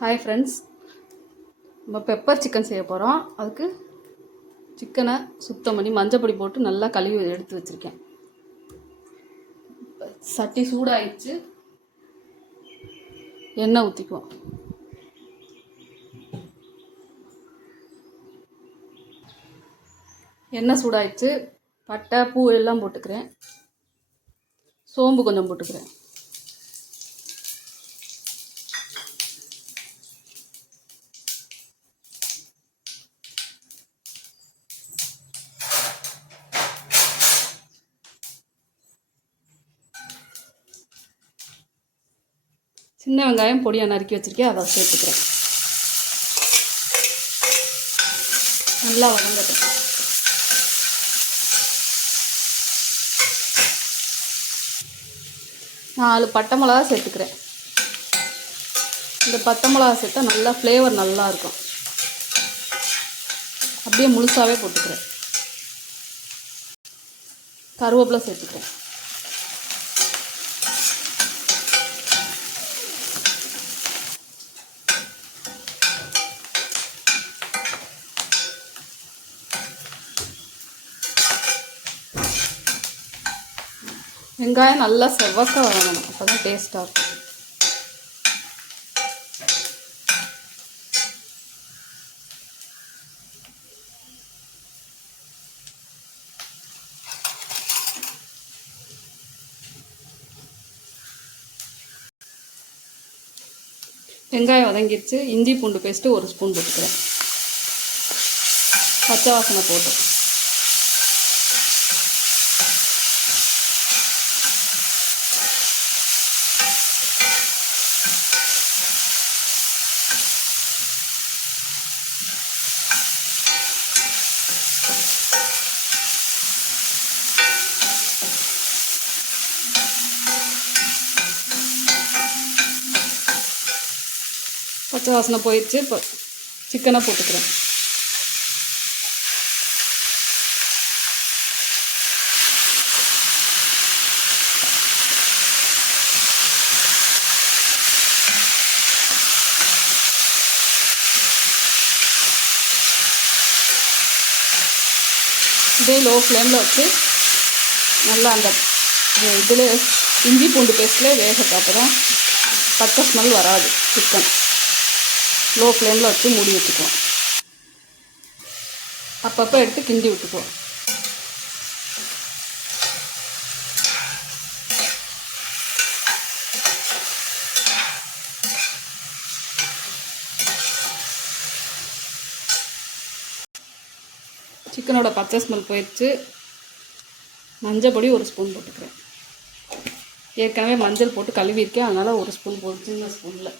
Hi friends, நம்ம pepper chicken செய்ய போகிறோம். அதுக்கு சிக்கனை சுத்தம் பண்ணி மஞ்சள் பொடி போட்டு நல்லா கழுவி எடுத்து வச்சுருக்கேன். சட்டி சூடாயிடுச்சு, எண்ணெய் ஊற்றிக்குவோம். எண்ணெய் சூடாயிடுச்சு, பட்டை பூ எல்லாம் போட்டுக்கிறேன். சோம்பு கொஞ்சம் போட்டுக்கிறேன். சின்ன வெங்காயம் பொடியாக நறுக்கி வச்சுருக்கேன், அதை சேர்த்துக்கிறேன். நல்லா வதங்கட்டும். நாலு பட்டை மிளகா சேர்த்துக்கிறேன். இந்த பட்டை மிளகா சேர்த்தா நல்லா ஃப்ளேவர் நல்லா இருக்கும். அப்படியே முழுசாகவே போட்டுக்கிறேன். கருவேப்பிலை சேர்த்துக்கிறேன். வெங்காயம் நல்லா செவக்க வரணும், அப்போ தான் டேஸ்ட்டாக இருக்கும். வெங்காயம் வதங்கிடுச்சு. இஞ்சி பூண்டு பேஸ்ட்டு 1 ஸ்பூன் போட்டுக்கிறேன். பச்சை வாசனை போட்டு பச்சை வாசனை போயிடுச்சு. இப்போ சிக்கனை போட்டுக்கிறேன். இதே லோ ஃப்ளேமில் வச்சு நல்லா அந்த இதில் இஞ்சி பூண்டு பேஸ்ட்லேயே வேகட்டும், அப்போ தான் பச்சை ஸ்மெல் வராது. சிக்கன் லோ ஃப்ளேமில் வச்சு மூடி வச்சுக்குவோம். அப்பப்போ எடுத்து கிண்டி விட்டுக்குவோம். சிக்கனோட பச்சை ஸ்மெல் போயிடுச்சு. மஞ்சள் பொடி 1 ஸ்பூன் போட்டுக்கிறேன். ஏற்கனவே மஞ்சள் போட்டு கழுவிருக்கேன், அதனால் 1 ஸ்பூன் போட்டு சின்ன ஸ்பூனில்.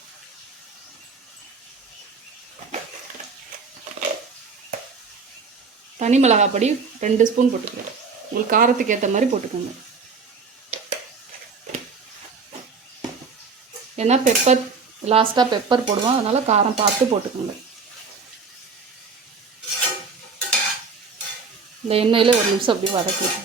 தனி மிளகாய் பொடி 2 ஸ்பூன் போட்டுக்கிறேன். உங்களுக்கு காரத்துக்கு ஏற்ற மாதிரி போட்டுக்கோங்க. ஏன்னா பெப்பர் லாஸ்ட்டாக பெப்பர் போடுவோம், அதனால் காரம் பார்த்து போட்டுக்கோங்க. இந்த எண்ணெயில் 1 நிமிஷம் அப்படியே வதக்கலாம்.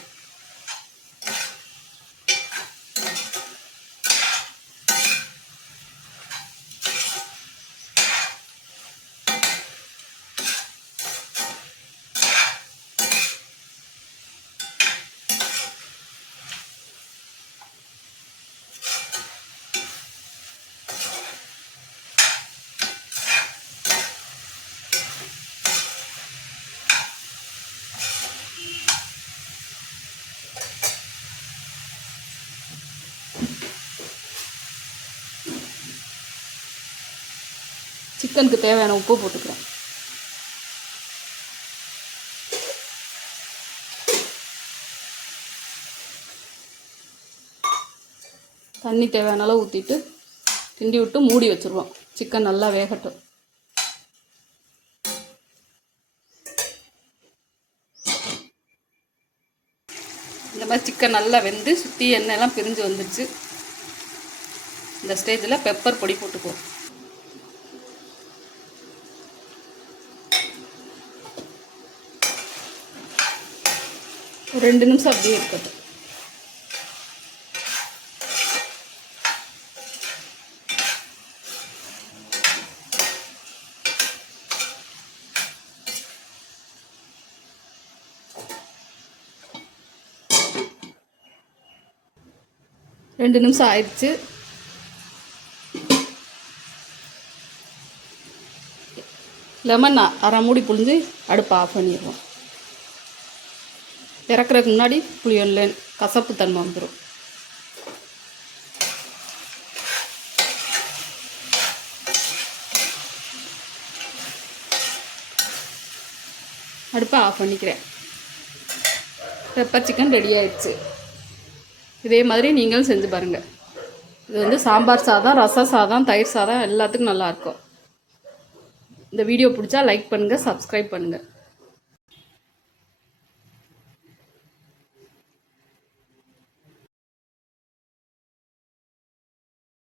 சிக்கனுக்கு தேவையான உப்பு போட்டுக்கிறேன். தண்ணி தேவையான அளவு ஊற்றிட்டு கிண்டி விட்டு மூடி வச்சுருவோம். சிக்கன் நல்லா வேகட்டும். இந்த மாதிரி சிக்கன் நல்லா வெந்து சுற்றி எண்ணெயெல்லாம் பிரிஞ்சு வந்துடுச்சு. இந்த ஸ்டேஜில் பெப்பர் பொடி போட்டுக்குவோம். 2 நிமிஷம் அப்படியே இருக்கட்டும். 2 நிமிஷம் ஆயிடுச்சு. லெமன் அரை மூடி புழிஞ்சு அடுப்பை ஆஃப் பண்ணிடுவோம். இறக்குறதுக்கு முன்னாடி புளியல்ல கசப்பு தன்மை வந்துடும். அடுப்பை ஆஃப் பண்ணிக்கிறேன். பெப்பர் சிக்கன் ரெடி ஆயிடுச்சு. இதே மாதிரி நீங்களும் செஞ்சு பாருங்கள். இது வந்து சாம்பார் சாதம், ரச சாதம், தயிர் சாதம் எல்லாத்துக்கும் நல்லாயிருக்கும். இந்த வீடியோ பிடிச்சா லைக் பண்ணுங்கள், சப்ஸ்கிரைப் பண்ணுங்கள்.